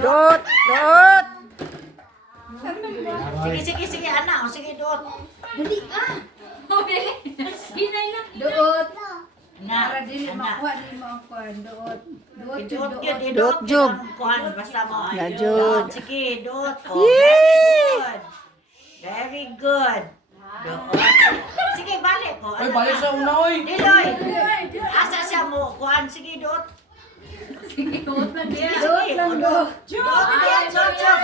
Dot. Dot. Sige, anak. Sige, Dot. Dali ah. Hinay lang. Doot. Anak, Para dili anak. makuha ni mo ako. Doot. Doot. Dot yun, Dot, Job. Kuhan, basta mo. Na, Ayun. Jod. Sige, Dot. Oh, Yay! Very good. Dot. Sige, balik ko. Ay, balik sa una, oy. Diloy. Asa siya mo? Kuhan, sige, Dot. Sige, huwag na niya. Doot lang doot. Dot, yan, Dot, Dot.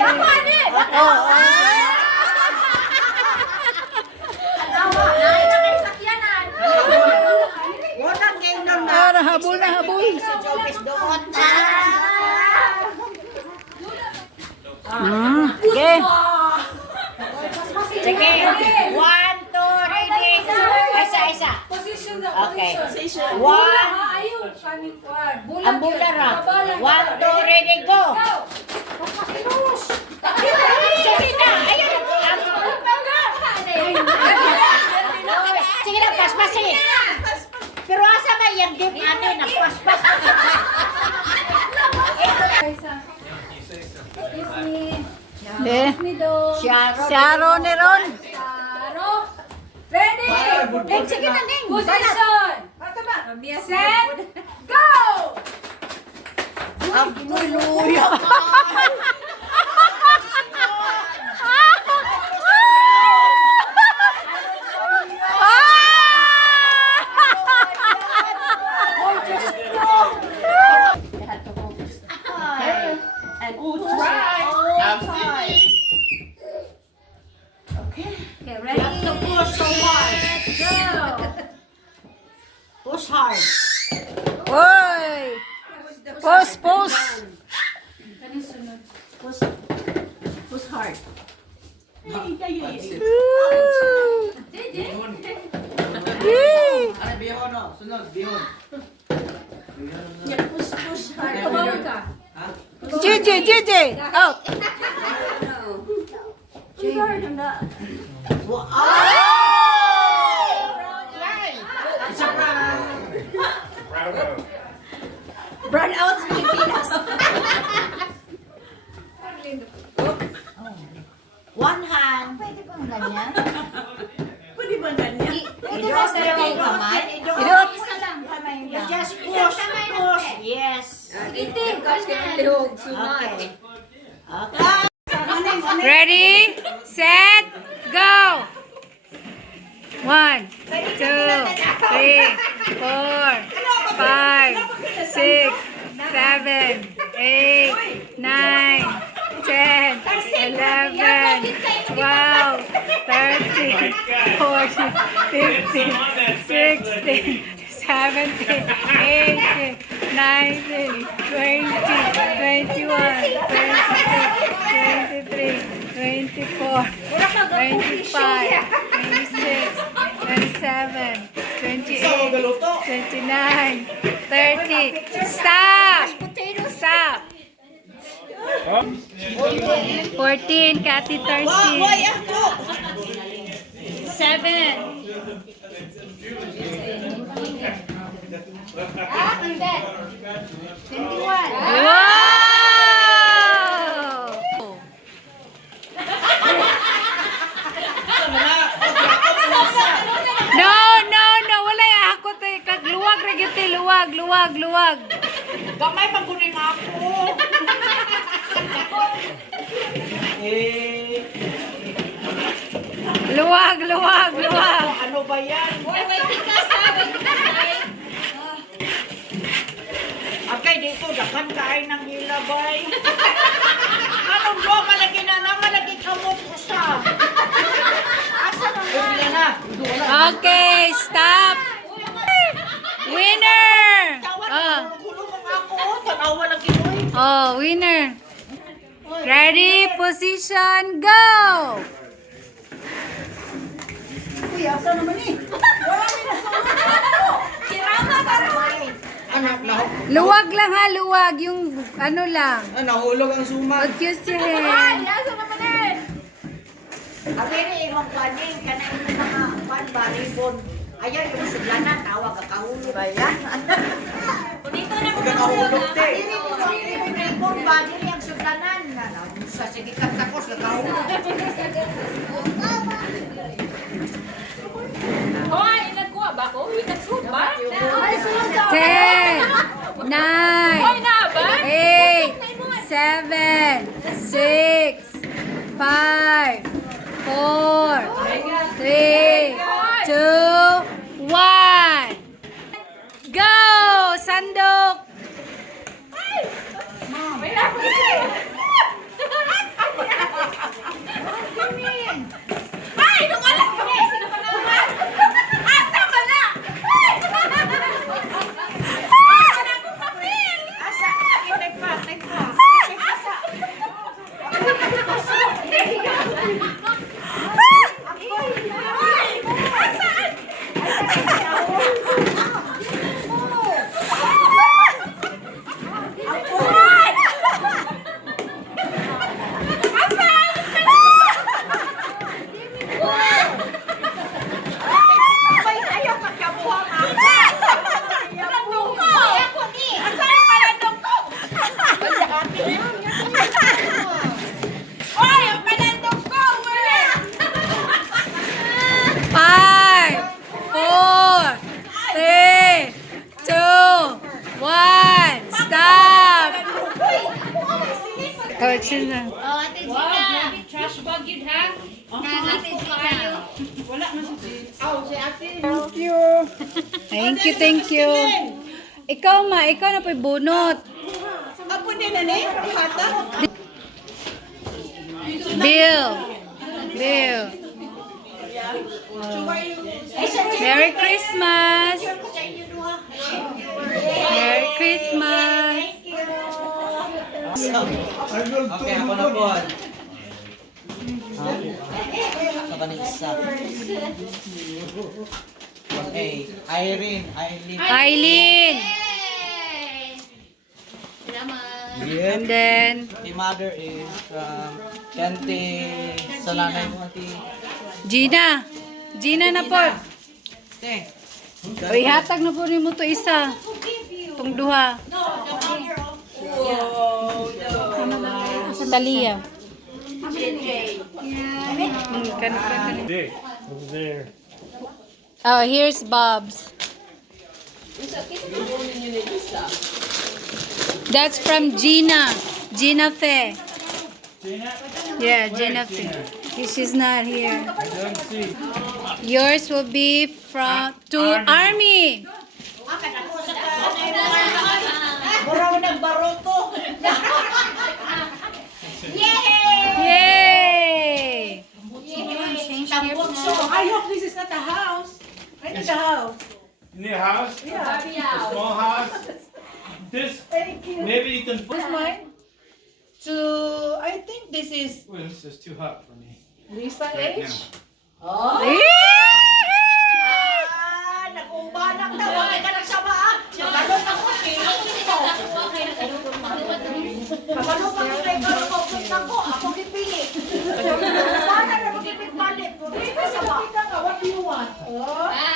Ako, ane! Katawa. Nahin na kayo sakyanan. Walang game nun na. Ah, nahabol, nahabol. Si Jobis, Dot. Okay. Sige. 1, 2, ready. Isa. Position Okay. position. 1. Ayun, kanin kuan. Ang bulan na. 1, 2, ready, go. Sige na. Ayun. Sige na, paspas. Sige. Pero asa ba yung deep ano na paspas? Excuse me. De. Excuse me, Doot. Sharon ni Ron. Saro. Ready. Sige na, Ning. Position. Set. Go. Ang tuluya ka. Okay, ready. Push so hard. Go. Push hard. Oy. Pause. Push hard. Yay. Ano, bihon, no? Sunod, bihon. Tumawa ka. JJ. Out. Isa pa. Brown out sa Pilipinas. One hand. Pwede bang ganyan? Pwede ba ganyan? Pwede ba sa dalawang kamay? Idot. Isa lang kamay You lang. just push. Yes. Hindi, ganyan. Okay. Okay. Ready, set, go. 1, 2, 3, 4, 5, 6, 7, 8, 9, 10, 11, 12, 13, 14, 15, 16, 17, 18, 19, 20, 21, 22, 23, 24, 25, 26, 27, 28, 29, 30. Stop! Stop! 14, Cathy 13. 7. Wow! No. Wala ya ako tay kag luwag ra gyud tay luwag. Gamay pag kunin ako. Luwag. Ano ba yan? Okay, dito, dakan kain ng ilabay. Anong ba? Malagi na na, malagi kamot usa. Asa na na? Okay, stop. Winner. Tawan, kulong ako. Tanawa lagi mo. Oh, winner. Ready, position, go. Uy, asa naman eh? Wala may Kirama ka rin. Anak, Luwag lang ha, luwag. Yung ano lang. nahulog ang suma. Mag-kiss your hand. Nasa naman eh. Abiri, imong kaning, kanang mga pan, baribon. Ayaw, yung suglanan, tawag ka kahulog. Ba yan? nakahulog te. Kung ba, dili ang sugdanan. Sa sige katakos, nakahulog. Hoy, nagkuha ba ko? Uy, nagsuot ba? 10, 9, Hoy, na ba? 8, 7, 6, 5, 4, 3, 2, 1. Go! Sandok! Ay, nung alas ko! Asa ba na? Wala akong papel! Asa, take pa. Asa. Ayaw magkabuhang ako. Landong ko! Asa yung palandong ko? Hoy, ang palandong ko! Wala! 5, 4, 3, 2, 1. Stop! Oh, excuse me. Trash bag yun, ha? Thank you. Ikaw na po'y bunot. Apo din na ni, hata. Bill. Merry Christmas. Merry Christmas. Okay, ako na po. Sa kaning isa. Okay, Irene. Eileen. And then, The mother is Kente sa nanay mo, ati. Gina. Gina na po. Te. O, ihatag na po rin mo to isa. Itong duha. Sa Talia. Oh, here's Bob's. That's from Gina. Gina Fe. Yeah, Gina Fe. She's not here. Yours will be from to Army. Buraw nagbaroto. Yay! Tambutso. I hope this is not a house. I need a house. You need a house? Yeah. A small house? This, Thank you. maybe you can. This mine? So, I think this is Well, this is too hot for me. Lisa Right H. now. Oh. Yay! Nag-umbalang na. Wala ka na sa maa. Magalot ako. Magalot ako na ikaw ko. Punta ko. Ako kipili. Sana na magkipit-palit. Hindi ka sa maa. What do you want?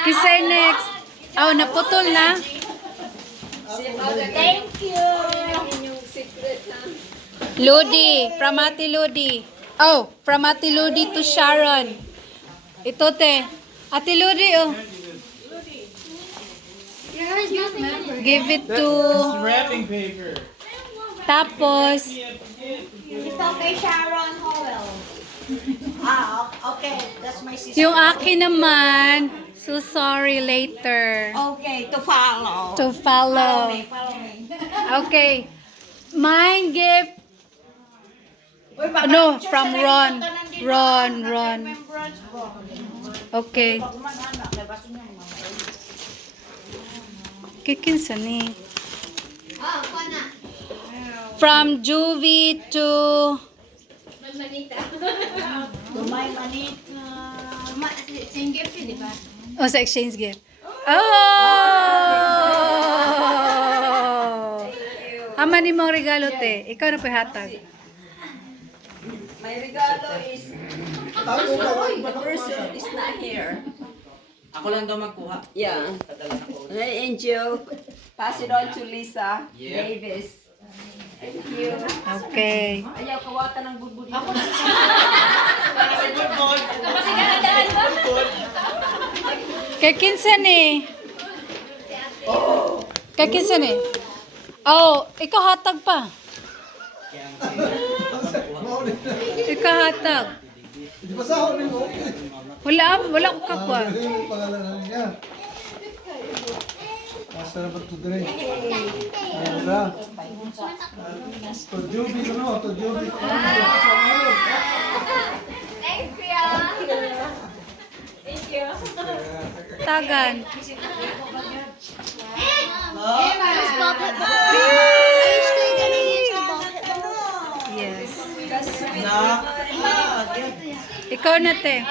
Kisay next. Oh, naputol na. Thank you. Lodi. From Ate Lodi. Oh, from Ate Lodi to Sharon. Ito te. Ate Lodi, oh. Give it to... Wrapping paper. Tapos, Ito kay Sharon Howell. Okay. That's my sister. yung akin naman, so sorry later. Okay, to follow. To follow. Follow me. Okay. Mine gift. Uy, baka No, picture from sa Ron. ito ka nandito. Ron. Remembrance, Ron. Okay. Pag man-anak, labas niyo yung mga Kikinsa ni. From Juvie to... Dumay manit. Oh, sa exchange gift. Oh! Ama ni mong regalo, te. Ikaw na po hatag. My regalo is the person is not here. Ako lang daw magkuha. Yeah. Padala na ko. Angel. Pass it on to Lisa Yeah. Davis. Thank you. Okay. Ayaw, kawatan ng budbud dito. Kay kinsa ni? Kay kinsa ni? Oh, ikaw hatag pa. Ikaw hatag. Di ba sahod mo? Wala ko kakwa. Ano yung pangalan niya? Asa na ba ito din? Wala. Tojubi ko no, tojubi ko. Tagan. Yes. Ikaw na te.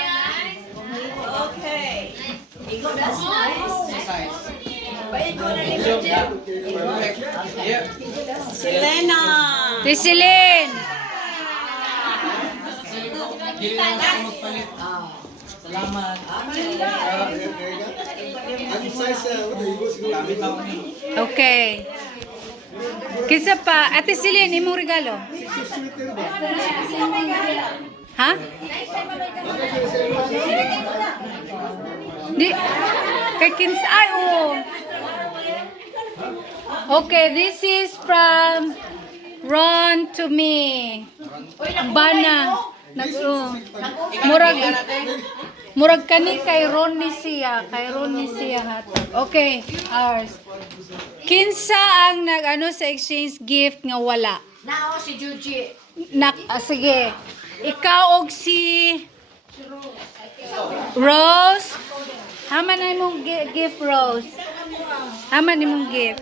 Okay. Perfect. Yeah. Selena. Tisilin. Dili na ako magpalit. Salamat. Ang size ano ibo siguro. Gamit ako ni. Okay. Kinsa pa? Ate Silin, imong regalo. Sweeter ba? Ha? Di, kay kinsa, ay, oh. Okay, this is from Ron to me. Bana. Murag kani kay Ron ni siya. Kay Ron ni siya hat. Okay, ours. Kinsa ang nag-ano sa exchange gift nga wala? Nao si Juji. Sige. Ikaw og si Rose. Haman na imong gift, Rose. Haman imong gift.